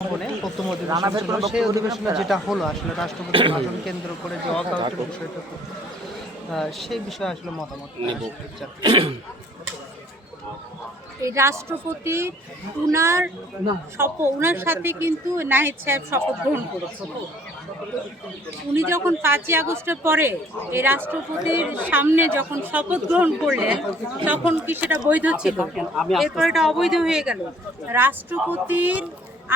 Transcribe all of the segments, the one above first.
প্রথম অধিবেশন ছিল, সেই অধিবেশনে যেটা হলো আসলে রাষ্ট্রপতির ভাষণ কেন্দ্র করে যে ওয়াকআউটের বিষয়টা, সেই বিষয়ে আসলে মতামত নেব। এই রাষ্ট্রপতি উনার সাথে কিন্তু নাহিদ সাহেব শপথ গ্রহণ করেছেন। উনি যখন 5ই আগস্টের পরে এই রাষ্ট্রপতির সামনে যখন শপথ গ্রহণ করলেন তখন কি সেটা বৈধ ছিল? এরপর এটা অবৈধ হয়ে গেল। রাষ্ট্রপতির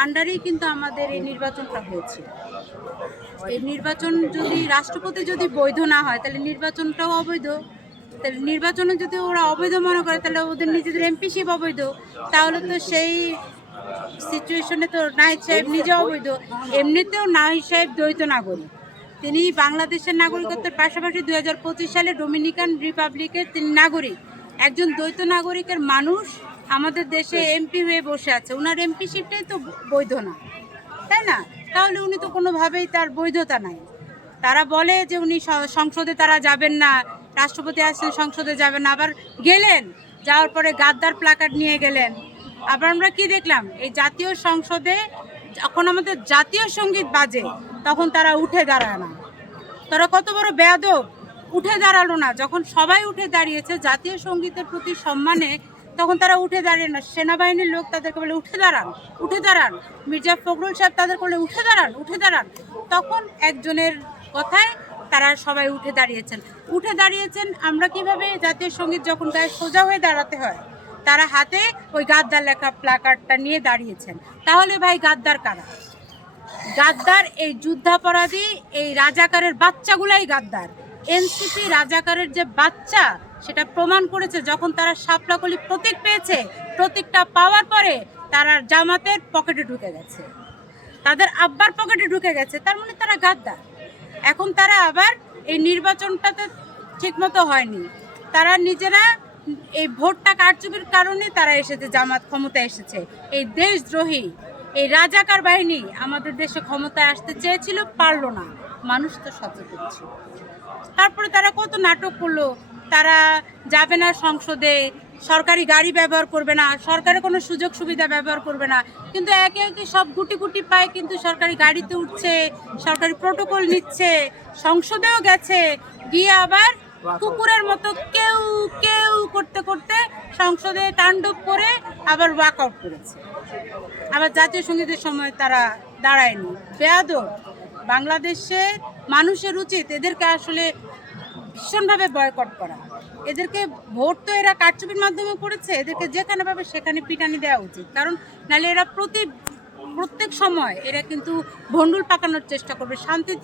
আন্ডারেই কিন্তু আমাদের এই নির্বাচনটা হয়েছে। এই নির্বাচন যদি রাষ্ট্রপতি যদি বৈধ না হয় তাহলে নির্বাচনটাও অবৈধ। তাহলে নির্বাচনে যদি ওরা অবৈধ মনে করে তাহলে ওদের নিজেদের এমপিশিপ অবৈধ। তাহলে তো সেই সিচুয়েশনে তো নাহিদ সাহেব নিজে অবৈধ। এমনিতেও নাহিদ সাহেব দ্বৈত নাগরিক। তিনি বাংলাদেশের নাগরিকত্বের পাশাপাশি 2025 সালে ডোমিনিকান রিপাবলিকের তিনি নাগরিক। একজন দ্বৈত নাগরিকের মানুষ আমাদের দেশে এমপি হয়ে বসে আছে, ওনার এমপিশিপটাই তো বৈধ না, তাই না? তাহলে উনি তো কোনোভাবেই তার বৈধতা নাই। তারা বলে যে উনি সংসদে তারা যাবেন না, রাষ্ট্রপতি আসছেন সংসদে যাবেন না, আবার গেলেন, যাওয়ার পরে গাদ্দার প্ল্যাকার্ড নিয়ে গেলেন। আবার আমরা কি দেখলাম, এই জাতীয় সংসদে যখন আমাদের জাতীয় সঙ্গীত বাজে তখন তারা উঠে দাঁড়ায় না। তারা কত বড় বেয়াদব, উঠে দাঁড়ালো না। যখন সবাই উঠে দাঁড়িয়েছে জাতীয় সঙ্গীতের প্রতি সম্মানে, তখন তারা উঠে দাঁড়িয়ে না। সেনাবাহিনীর লোক তাদেরকে বলে উঠে দাঁড়ান, উঠে দাঁড়ান। মির্জা ফখরুল সাহেব তাদের বলে উঠে দাঁড়ান, উঠে দাঁড়ান। তখন একজনের কথায় তারা সবাই উঠে দাঁড়িয়েছেন। আমরা কিভাবে জাতীয় সঙ্গীত যখন গায়ে সোজা হয়ে দাঁড়াতে হয়, তারা হাতে ওই গাদ্দার লেখা প্ল্যাকার্ডটা নিয়ে দাঁড়িয়েছেন। তাহলে ভাই গাদ্দার কারা? গাদ্দার এই যুদ্ধাপরাধী, এই রাজাকারের বাচ্চাগুলাই গাদ্দার। এনসিপি রাজাকারের যে বাচ্চা সেটা প্রমাণ করেছে। যখন তারা শাপলাকলি প্রতীক পেয়েছে, প্রতীকটা পাওয়ার পরে তারা জামাতের পকেটে ঢুকে গেছে, তাদের আব্বার পকেটে ঢুকে গেছে। তার মানে তারা গাদ্দার। এখন তারা আবার এই নির্বাচনটাতে ঠিকমতো হয়নি, তারা নিজেরা এই ভোটটা কারচুপির কারণে তারা এসেছে, জামাত ক্ষমতায় এসেছে। এই দেশদ্রোহী, এই রাজাকার বাহিনী আমাদের দেশে ক্ষমতায় আসতে চেয়েছিল, পারলো না। মানুষ তো সচেতন ছিল। তারপরে তারা কত নাটক করলো, তারা যাবে না সংসদে, সরকারি গাড়ি ব্যবহার করবে না, সরকারের কোনো সুযোগ সুবিধা ব্যবহার করবে না। কিন্তু একে একে সব গুটি গুটি পায় কিন্তু সরকারি গাড়িতে উঠছে, সরকারি প্রোটোকল নিচ্ছে, সংসদেও গেছে, গিয়ে আবার কুকুরের মতো কেউ কেউ করতে করতে সংসদে তাণ্ডব করে আবার ওয়াকআউট করেছে। আবার জাতীয় সঙ্গীতের সময় তারা দাঁড়ায়নি। বেয়াদব। বাংলাদেশের মানুষের উচিত এদেরকে আসলে ভীষণভাবে বয়কট করা। এদেরকে ভোট তো এরা কারচুপির মাধ্যমে করেছে, এদেরকে যেখানে পাবে সেখানে পিটানি দেওয়া উচিত। কারণ নাহলে এরা প্রত্যেক সময় এরা কিন্তু ভণ্ডুল পাকানোর চেষ্টা করবে, শান্তিতে